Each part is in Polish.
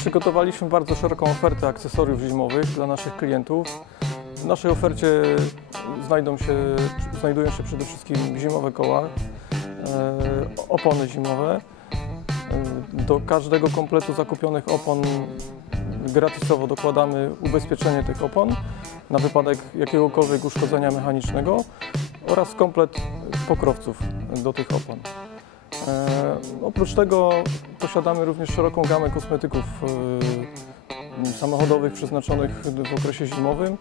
Przygotowaliśmy bardzo szeroką ofertę akcesoriów zimowych dla naszych klientów. W naszej ofercie znajdą się, znajdują się przede wszystkim zimowe koła, e, opony zimowe. Do każdego kompletu zakupionych opon gratisowo dokładamy ubezpieczenie tych opon na wypadek jakiegokolwiek uszkodzenia mechanicznego oraz komplet pokrowców do tych opon. E, oprócz tego posiadamy również szeroką gamę kosmetyków e, samochodowych przeznaczonych w okresie zimowym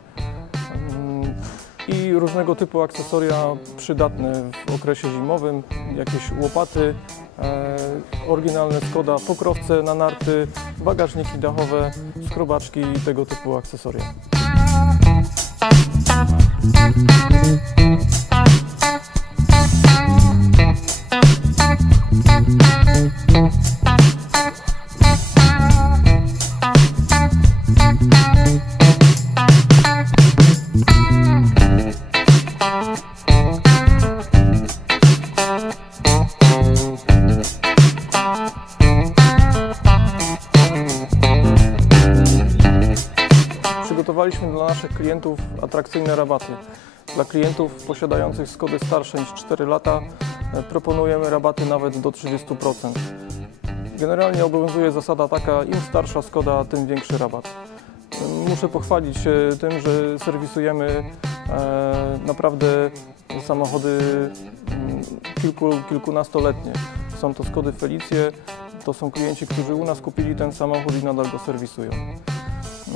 i różnego typu akcesoria przydatne w okresie zimowym, jakieś łopaty, e, oryginalne Skoda, pokrowce na narty, bagażniki dachowe, skrobaczki i tego typu akcesoria. Przygotowaliśmy dla naszych klientów atrakcyjne rabaty. Dla klientów posiadających Skody starsze niż 4 lata e, proponujemy rabaty nawet do 30%. Generalnie obowiązuje zasada taka, im starsza Skoda, tym większy rabat. Muszę pochwalić się tym, że serwisujemy e, naprawdę samochody mm, kilku, kilkunastoletnie. Są to Skody Felicje, to są klienci, którzy u nas kupili ten samochód i nadal go serwisują.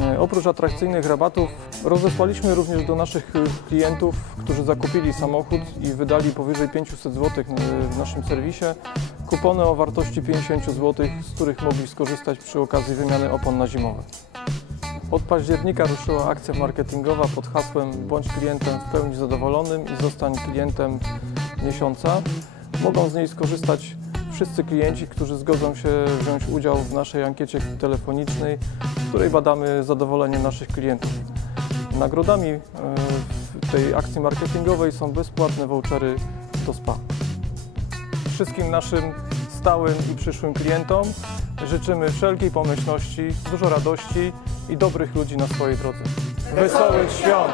E, Oprócz atrakcyjnych rabatów rozesłaliśmy również do naszych e, klientów, którzy zakupili samochód i wydali powyżej 500 zł w naszym serwisie, kupony o wartości 50 zł, z których mogli skorzystać przy okazji wymiany opon na zimowe. Od października ruszyła akcja marketingowa pod hasłem Bądź klientem w pełni zadowolonym i zostań klientem miesiąca. Mogą z niej skorzystać wszyscy klienci, którzy zgodzą się wziąć udział w naszej ankiecie telefonicznej, której badamy zadowolenie naszych klientów. Nagrodami e, w tej akcji marketingowej są bezpłatne vouchery do spa. Wszystkim naszym stałym i przyszłym klientom życzymy wszelkiej pomyślności, dużo radości i dobrych ludzi na swojej drodze. Wesołych świąt!